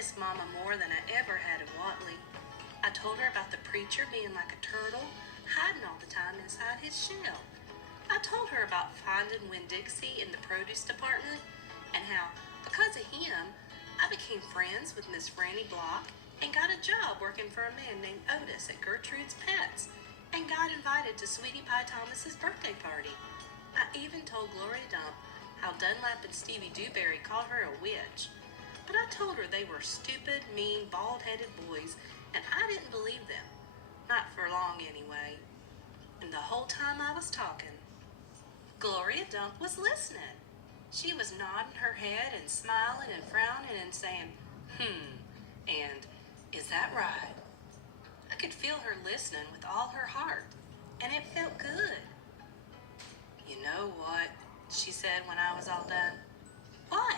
missed Mama more than I ever had in Watley. I told her about the preacher being like a turtle, hiding all the time inside his shell. I told her about finding Winn-Dixie in the produce department and how, because of him, I became friends with Miss Franny Block and got a job working for a man named Otis at Gertrude's Pets and got invited to Sweetie Pie Thomas's birthday party. I even told Gloria Dump how Dunlap and Stevie Dewberry called her a witch. But I told her they were stupid, mean, bald-headed boys, and I didn't believe them. Not for long, anyway. And the whole time I was talking, Gloria Dump was listening. She was nodding her head and smiling and frowning and saying, and, is that right? I could feel her listening with all her heart, and it felt good. You know what, she said when I was all done. What?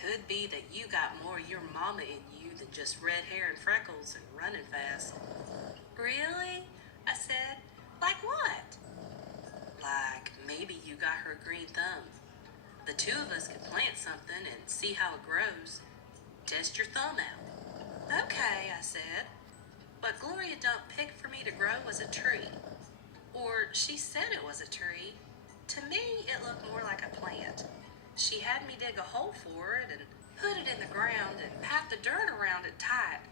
Could be that you got more of your mama in you than just red hair and freckles and running fast. Really? I said. Like what? Like maybe you got her green thumb. The two of us could plant something and see how it grows. Test your thumb out. Okay, I said. What Gloria Dump picked for me to grow was a tree. Or she said it was a tree. To me, it looked more like a plant. She had me dig a hole for it and put it in the ground and pat the dirt around it tight,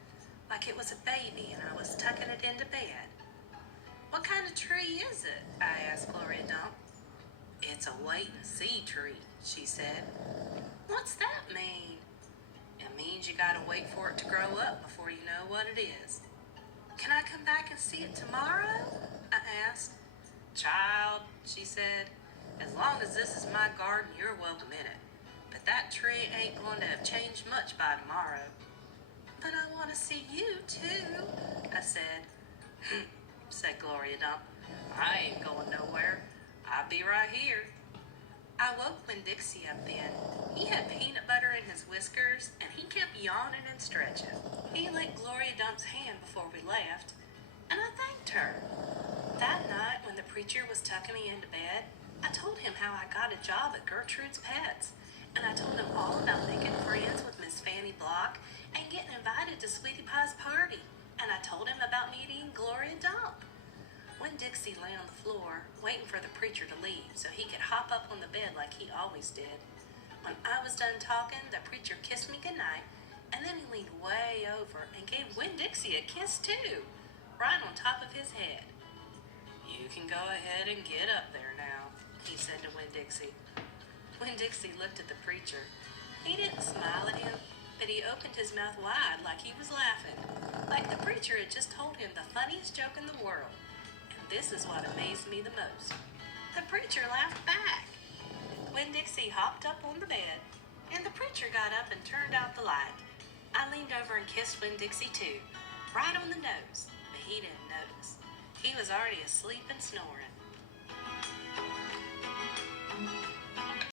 like it was a baby and I was tucking it into bed. What kind of tree is it? I asked Gloria Dump. It's a wait-and-see tree, she said. What's that mean? It means you gotta wait for it to grow up before you know what it is. Can I come back and see it tomorrow? I asked. Child, she said, as long as this is my garden, you're welcome in it. But that tree ain't going to have changed much by tomorrow. But I want to see you, too, I said. Said Gloria Dump. I ain't going nowhere. I'll be right here. I woke Winn-Dixie up then. He had peanut butter in his whiskers, and he kept yawning and stretching. He licked Gloria Dump's hand before we left, and I thanked her. That night, when the preacher was tucking me into bed, I told him how I got a job at Gertrude's Pets, and I told him all about making friends with Miss Fanny Block and getting invited to Sweetie Pie's party, and I told him about meeting Gloria Dump. Winn-Dixie lay on the floor, waiting for the preacher to leave so he could hop up on the bed like he always did. When I was done talking, the preacher kissed me goodnight, and then he leaned way over and gave Winn-Dixie a kiss too, right on top of his head. You can go ahead and get up there now, he said to Winn-Dixie. Winn-Dixie looked at the preacher. He didn't smile at him, but he opened his mouth wide like he was laughing, like the preacher had just told him the funniest joke in the world. And this is what amazed me the most. The preacher laughed back. Winn-Dixie hopped up on the bed, and the preacher got up and turned out the light. I leaned over and kissed Winn-Dixie too, right on the nose, but he didn't notice. He was already asleep and snoring.